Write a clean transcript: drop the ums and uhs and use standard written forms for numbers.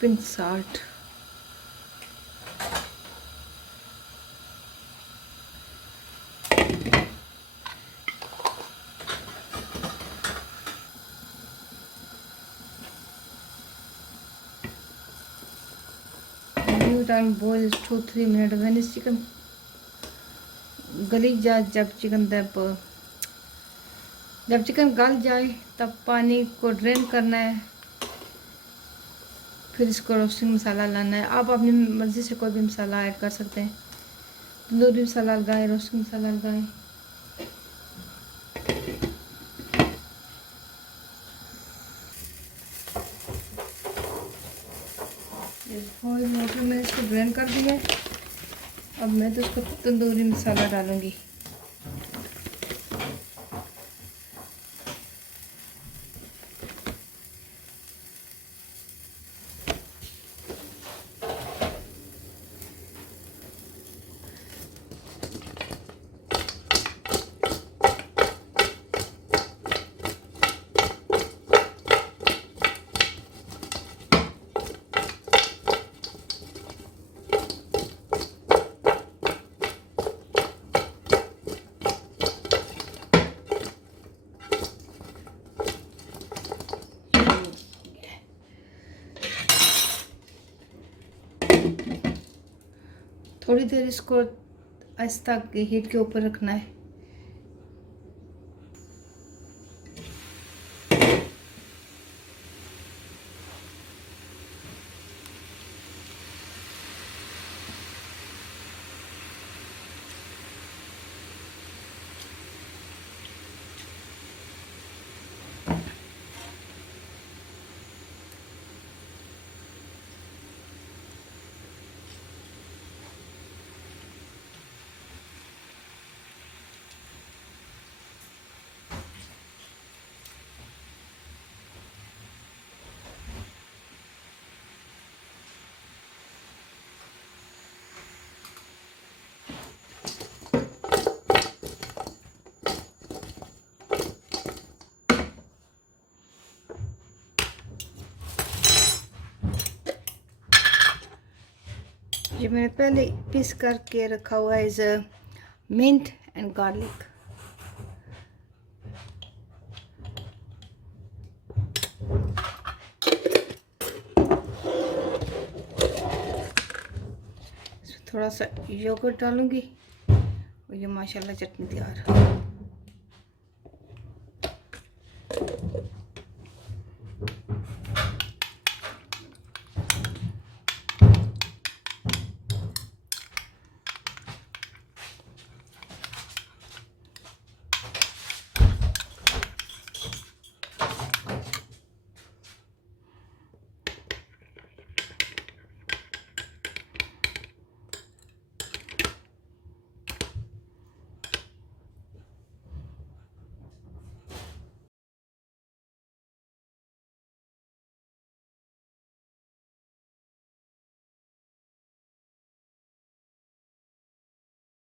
Pink salt, time boil 2-3 minute. When इस चिकन गली जाए, जब चिकन गल जाए तब पानी को ड्रेन करना है, फिर इसको रोस्टिंग मसाला लाना है। आप अपनी मर्ज़ी से कोई भी मसाला ऐड कर सकते हैं, तंदूरी मसाला लगाएं, रोस्टिंग मसाला लगाएं। बॉइल वाटर में इसको ड्रेन कर दिया। अब मैं तो इसको तंदूरी मसाला डालूंगी। थोड़ी देर इसको आहिस्ता हीट के ऊपर रखना है। ये मैंने पहले पीस करके रखा हुआ है, इज मिंट एंड गार्लिक। इसमें थोड़ा सा योगर्ट डालूंगी और ये माशाल्लाह चटनी तैयार।